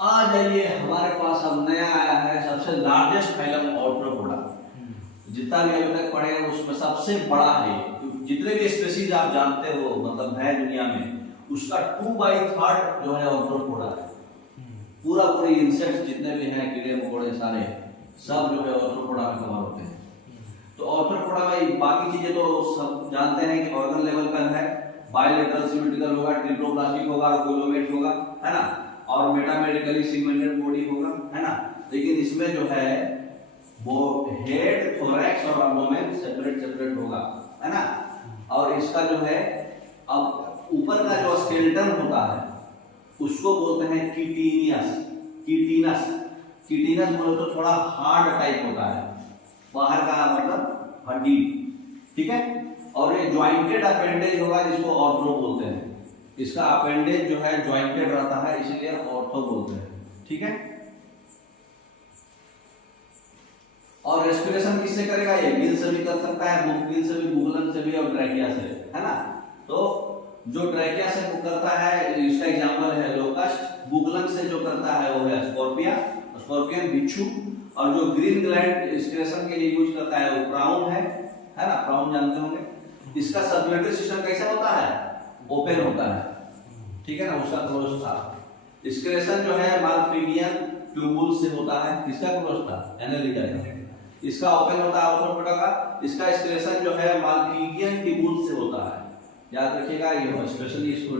आ जाइए, हमारे पास अब नया आया है सबसे लार्जेस्ट फाइलम ऑर्थ्रोपोडा। जितना भी अभी तक पढ़े हैं उसमें सबसे बड़ा है। जितने भी स्पीशीज आप जानते हो मतलब है दुनिया में, उसका 2/3 जो है ऑर्थ्रोपोडा है। पूरा पूरे इंसेक्ट जितने भी हैं, कीड़े मकोड़े सारे सब जो है ऑर्थ्रोपोडा में कवर होते हैं। तो ऑर्थ्रोपोडा में बाकी चीजें तो सब जानते हैं कि ऑर्गन लेवल पर है, बायलेटरल सिमेट्रिकल होगा, ट्रिप्लोप्लास्टिक होगा, कोलोमेट होगा, है ना, और मेटामेडिकली सिगमेंटेड बॉडी होगा, है ना। लेकिन इसमें जो है वो हेड, थोरैक्स और एब्डोमेन सेपरेट सेपरेट होगा, है ना। और इसका जो है अब ऊपर का जो स्केलेटन होता है उसको बोलते हैं किटिनियस। किटिनस किटिनस बोले तो थोड़ा हार्ड टाइप होता है, बाहर का मतलब हड्डी, ठीक है। और ये ज्वाइंटेड अपेंडेज होगा जिसको ऑर्थो बोलते हैं। इसका अपेंडेज जो है ज्वाइंटेड रहता है, इसलिए ऑर्थो बोलते हैं, ठीक है। और रेस्पिरेशन किससे करेगा? ये गिल से भी कर सकता है, गिल से भी, बुगलन से भी और ट्रैकिया से, है ना। तो जो ट्रैकिया से करता है इसका एग्जांपल है लोकस्ट, बुगलन से जो करता है वो है स्कॉर्पियन बिच्छू, और जो ग्रीन ग्लैंड रेस्पिरेशन के लिए यूज करता है वो प्राउन है ना, प्राउन जानते होंगे। इसका सर्कुलेटरी सिस्टम कैसा होता है? ओपन होता है, ठीक है ना, उसका क्लोज था। एक्सक्रेशन जो है मालफिगियन ट्यूबुल से होता है, किसका क्लोज था? एनालिका। इसका ओपन होता है ऑर्थ्रोपोडा का। इसका एक्सक्रेशन जो है मालफिगियन ट्यूबुल से होता है, याद रखिएगा, ये स्पेशली इसको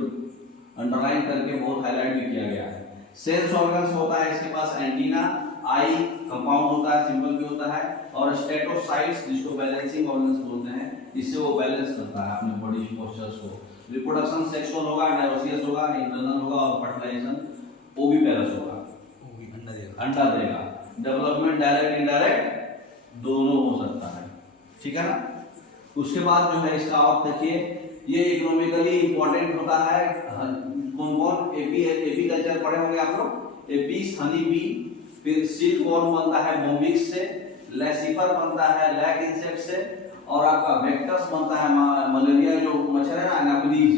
अंडरलाइन करके बहुत हाईलाइट भी किया गया है। सेंस ऑर्गन्स होता है इसके पास, एंटीना, आई, कंपाउंड होता है, सिंपल भी होता है, और स्टेटोसाइट्स जिसको बैलेंसिंग ऑर्गन्स बोलते हैं, इससे वो बैलेंस करता है अपने बॉडी पोस्चर्स को। रिप्रोडक्शन सेक्सुअल होगा, डायोसियस होगा, इंटरनल होगा, और फर्टिलाइजेशन ओविपेरस होगा, अंडा देगा। डेवलपमेंट डायरेक्ट इंडायरेक्ट दोनों हो सकता है, ठीक है ना। उसके बाद जो है इसका आप देखिए, ये इकोनॉमिकली इंपॉर्टेंट होता है। कौन कौन? एपी कल्चर पढ़े होंगे आप लोग, एपीस हनी बी, फिर सिल्क वॉर्म बनता है बोम्बिक्स से, लेसिफर बनता है लैक इंसेक्ट से, और आपका वेक्टर्स बनता है मलेरिया जो मच्छर है ना, एनाफिलीज,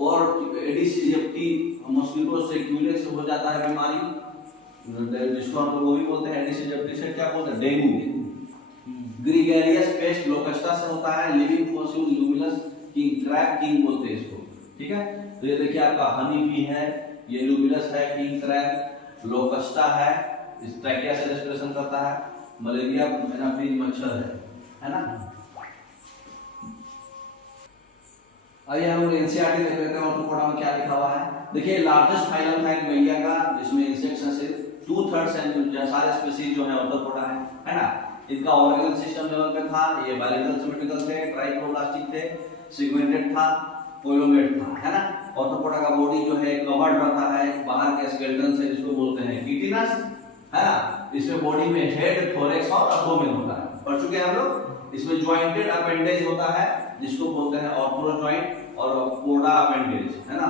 और एडिस इजिप्टी मस्कीटो से, क्यूलेक्स से हो जाता है बीमारी, जिसको हम लोग वो भी बोलते हैं एडिस इजिप्टी से, क्या बोलते हैं? डेंगू। ग्रीगेरियस पेस्ट लोकस्टा से होता है, living fossil luminous king, crab king बोलते हैं इसको, ठीक है। तो ये देखिए आपका हनी बी है, ये ल्यूमिनस है, किंग क्रैब, लोकस्टा है, इस ट्रैकिया से रेस्पिरेशन करता है, मलेरिया एनाफिलीज मच्छर है ना। अभी हम लोग एनसीईआरटी देख लेते हैं ऑर्थ्रोपोडा में क्या लिखा हुआ है। देखिए लार्जेस्ट फाइलम था इंडिया का, जिसमें इंसेक्ट्स से 2/3 एंड सारे स्पीशीज जो है ऑर्थ्रोपोडा है ना। इनका ऑर्गन सिस्टम लेवल पे था, ये बायलेटरल सिमेट्रिकल थे, ट्राइप्लोप्लास्टिक थे, सिगमेंटेड था, कोलोमेट था, है ना। ऑर्थ्रोपोडा का बॉडी जो है कवर्ड रहता है बाहर के स्केलेटन से, जिसको बोलते हैं किटिनस, है ना। इसमें बॉडी में हेड, थोरैक्स और एब्डोमेन होता है, पढ़ चुके हैं हम लोग। इसमें ज्वाइंटेड अपेंडेज होता है जिसको बोलते हैं ऑर्थ्रो जॉइंट, और पोडा अपेंडेज, है ना।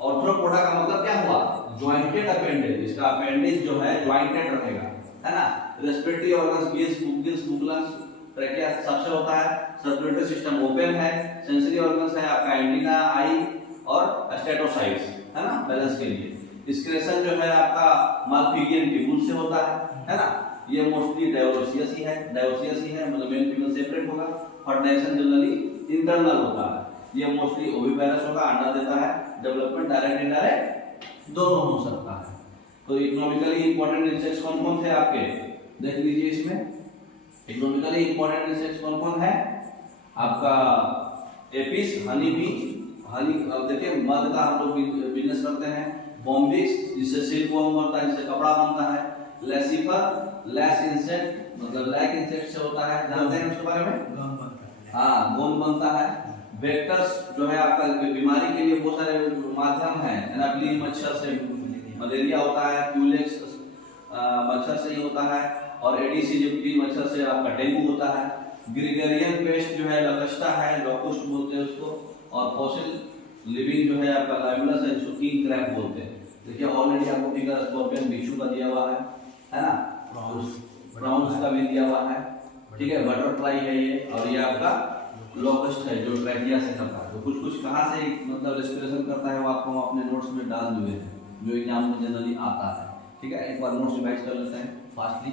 ऑर्थ्रोपोडा का मतलब क्या हुआ? Jointed appendage. इसका अपेंडेज जो है ज्वाइंटेड रहेगा, है ना। रेस्पिरेटरी ऑर्गन्स, गिल्स, बुगलस, ट्रैकिया सबसे होता है। सर्कुलेटरी सिस्टम ओपन है। सेंसरी ऑर्गन्स है आपका एंटीना, आई और स्टेटोसाइट्स, है ना, बैलेंस के लिए। एक्सक्रेशन जो है आपका मालफिगियन ट्यूबुल से होता है ना। ये मोस्टली डायोसियस ही है, मतलब मेल फीमेल सेपरेट होगा। फर्टिलाइजेशन जनरली इंटरनल होता है। ये मोस्टली ओविपेरस होगा, अंडा देता है। डेवलपमेंट डायरेक्ट इंडायरेक्ट दोनों हो सकता है। तो इकोनॉमिकली इंपॉर्टेंट इंसेक्ट्स कौन कौन थे आपके, देख लीजिए इसमें। इकोनॉमिकली इंपॉर्टेंट इंसेक्ट्स कौन कौन है आपका? एपिस, हनी बी, हनी, देखिए मध का हम लोग बिजनेस करते हैं। बॉम्बिक्स, जिससे सिल्क वॉर्म बनता है, जिससे कपड़ा बनता है। लेसिफर, लैस इंसेक्ट, मतलब लैक इंसेक्ट से होता है, जानते हैं उसके बारे में? हाँ, गोंद बनता है। वेक्टर्स जो है आपका बीमारी के लिए बहुत सारे माध्यम हैं, एनाफिलीज मच्छर से मलेरिया होता है, क्यूलेक्स मच्छर से ही होता है, और एडिस इजिप्टी मच्छर से आपका डेंगू होता है। ग्रीगेरियन पेस्ट जो है लोकस्टा है, लोकुस्ट बोलते हैं उसको, और फॉसिल लिविंग जो है आपका लाइमुलस है, जिसको किंग क्रैब बोलते हैं। देखिए ऑलरेडी आपको फिगर स्कॉर्पियन बिच्छू का दिया हुआ है ना, प्राउंस का भी दिया हुआ है, ठीक है। बटरफ्लाई है ये, और ये आपका लोकस्ट है जो ट्रैकिया से करता है। तो कुछ कुछ कहाँ से मतलब रेस्पिरेशन करता है वो आपको अपने नोट्स में डाल दिए हैं, जो एग्जाम में जनरली आता है। ठीक है, एक बार नोट्स रिवाइज कर लेते हैं फास्टली।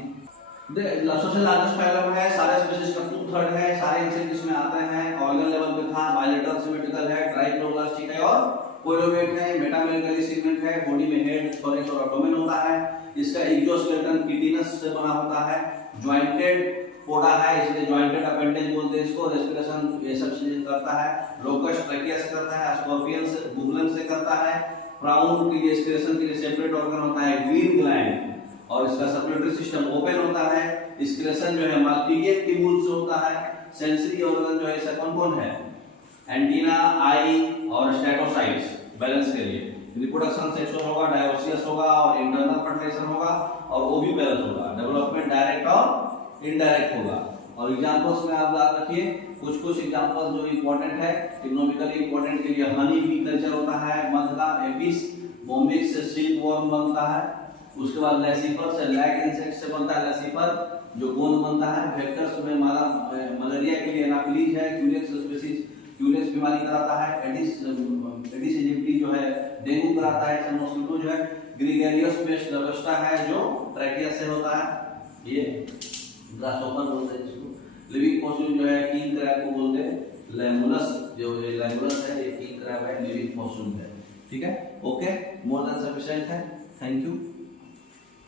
सबसे लार्जेस्ट फाइलम है, सारे स्पीशीज का 2/3 है, सारे इंसेक्ट इसमें आते हैं, ऑर्गन लेवल पे था, बायलेटरल सिमेट्रिकल है, ट्राइक्लोब्लास्टिक है और कोइलोगेट है, मेटामेलिकली सेगमेंट है, बॉडी में हेड, थोरैक्स और एब्डोमेन होता है। इसका एक्सोस्केलेटन किटिनस से बना होता है, जॉइंटेड पोडा है इसलिए जॉइंटेड अपेंडेज बोलते हैं इसको, रेस्पिरेशन ये सब चीजें करता है, लोकस ट्रैकिया से करता है, स्कॉर्पियन से बुबुलन से करता है, प्राउन की रेस्पिरेशन के लिए सेपरेट ऑर्गन होता है ग्रीन ग्लैंड और इसका सर्कुलेटरी सिस्टम ओपन होता है, एक्सक्रीशन जो है मालपीजियन ट्यूब्यूल से होता है, सेंसरी ऑर्गन जो है इसका कौन है एंटीना, आई और स्टेटोसाइट्स बैलेंस के लिए, रिप्रोडक्शन सेक्सुअल होगा, डायोसियस होगा और इंटरनल फर्टिलाइजेशन होगा और ओव्यूपेरस होगा, डेवलपमेंट डायरेक्ट और इनडायरेक्ट होगा। और एग्जांपल्स में आप याद रखिए कुछ एग्जांपल जो इंपॉर्टेंट है, इकोनॉमिकली इंपॉर्टेंट के लिए हनी बी कल्चर होता है, मध का एपिस, बोम्बिक्स से सिल्क वर्म बनता है, उसके बाद लेसिफर से लैग इंसेक्ट से बनता है लेसिफर जो गोंद बनता है, वेक्टर्स में मलेरिया के लिए एनाफिलीज है, क्यूलेक्स स्पीशीज क्यूलेक्स बीमारी कराता है, एडिस एजिप्टी जो है डेंगू कराता है, मॉस्किटो जो है ग्रेगरियस पेस्ट लबस्टा है जो ट्रैकिया से होता है, ये ग्रासहोपर बोलते हैं इसको, लिविंग फॉसिल जो है किंग क्रैब को बोलते हैं, लेमुलस जो लेमुलस है ये किंग क्रैब है, लिविंग फॉसिल है। ठीक है, ओके, मोर देन सफिशिएंट है, थैंक यू।